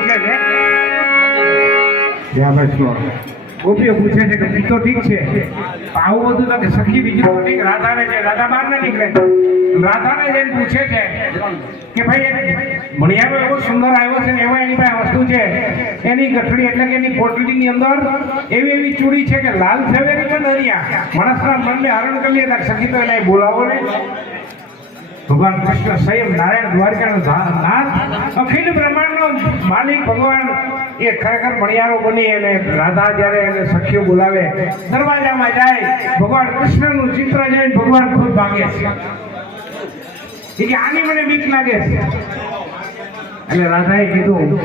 પૂછે છે ગોપીઓ પૂછે છે કે પીતો ઠીક છે આવું બધું તો કે સખી બીજું ઠીક રાધાને છે રાધા બહાર ના નીકળે રાધાને જઈને પૂછે છે કે ભાઈ મણિયારો એવો સુંદર આવ્યો છે ને એવા એની પાસે વસ્તુ છે એની ગઠડી એટલે કે એની પોટલીની અંદર એવી ચૂડી છે કે લાલ ઝવેરી પણ દરિયા માણસના મનને હરણ કરી લે સખી તો એને બોલાવો ને ભગવાન કૃષ્ણ સ્વયં નારાયણ દ્વારકાનો નાથ અખિલ બ્રહ્માંડનો માલિક ભગવાન એ ખરેખર મણિયારો બની અને રાધા જ્યારે એને સખીઓ બોલાવે દરવાજામાં જાય ભગવાન કૃષ્ણનું ચિત્ર જોઈને ભગવાન ખુદ ભાગે છે કે આની મને બીક લાગે છે એટલે રાધાએ કીધું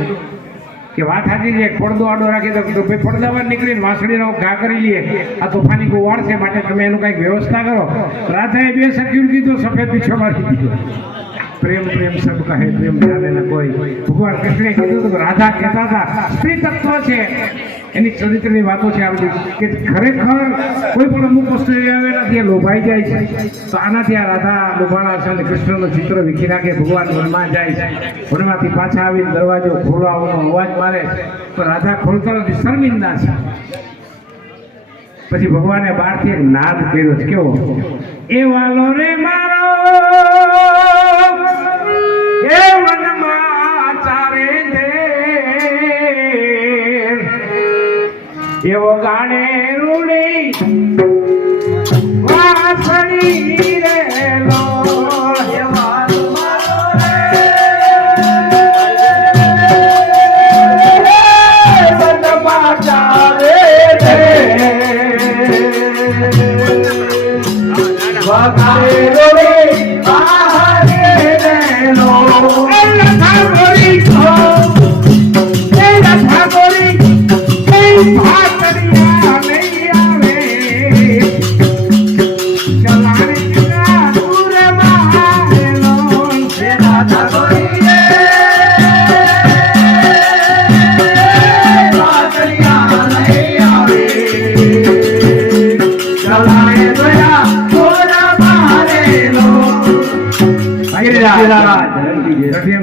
કે વાત સાચી છે પડદો આડો રાખી દો ભાઈ પડદામાં નીકળીને વાંસળીનો ઘા કરી લઈએ આ તોફાની કોઈ વાળશે માટે તમે એનું કંઈક વ્યવસ્થા કરો રાધાએ બે સખીઓને કીધું સફેદ પીછો મારી દીધો પ્રેમ પ્રેમ સબ કહે પ્રેમ જાને ન કોઈ ભગવાન કૃષ્ણે કીધું તો રાધા કહેતા હતા સ્ત્રી તત્વ છે એની ચરિત્રની વાતો છે આ બધી કે ખરેખર કોઈ પણ અમુક વસ્તુ એવી આવે નથી એ લોભાઈ જાય છે તો આનાથી આ રાધા લોભાણા છે અને કૃષ્ણનું ચિત્ર વીખી નાખે ભગવાન વનમાં જાય છે વનમાંથી પાછા આવીને દરવાજો ખોલવાનો અવાજ મારે તો રાધા ખોલતા નથી શર્મિંદા છે પછી ભગવાને બહારથી એક નાદ કર્યો છે કેવો એ વાલો રે મારો એ વનમાં ચારે દે એવો ગાણે રૂડી વાસણી રે લો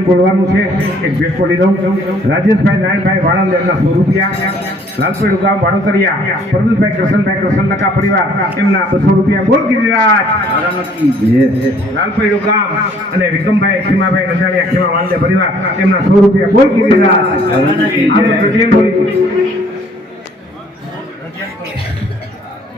બોલવાનું છે એક ભેટ પડી દઉં રાજેશભાઈ નારાયણભાઈ વાળંદ એમના 100 રૂપિયા લાલપેડું ગામ વાડોતરિયા પ્રદુષભાઈ કૃષ્ણ નકા પરિવાર એમના 200 રૂપિયા બોલ ગિરિરાજ લાલપેડું ગામ અને વિક્રમભાઈ ખીમાભાઈ નજાળિયા ખીમા વાળંદ પરિવાર એમના 100 રૂપિયા બોલ ગિરિરાજ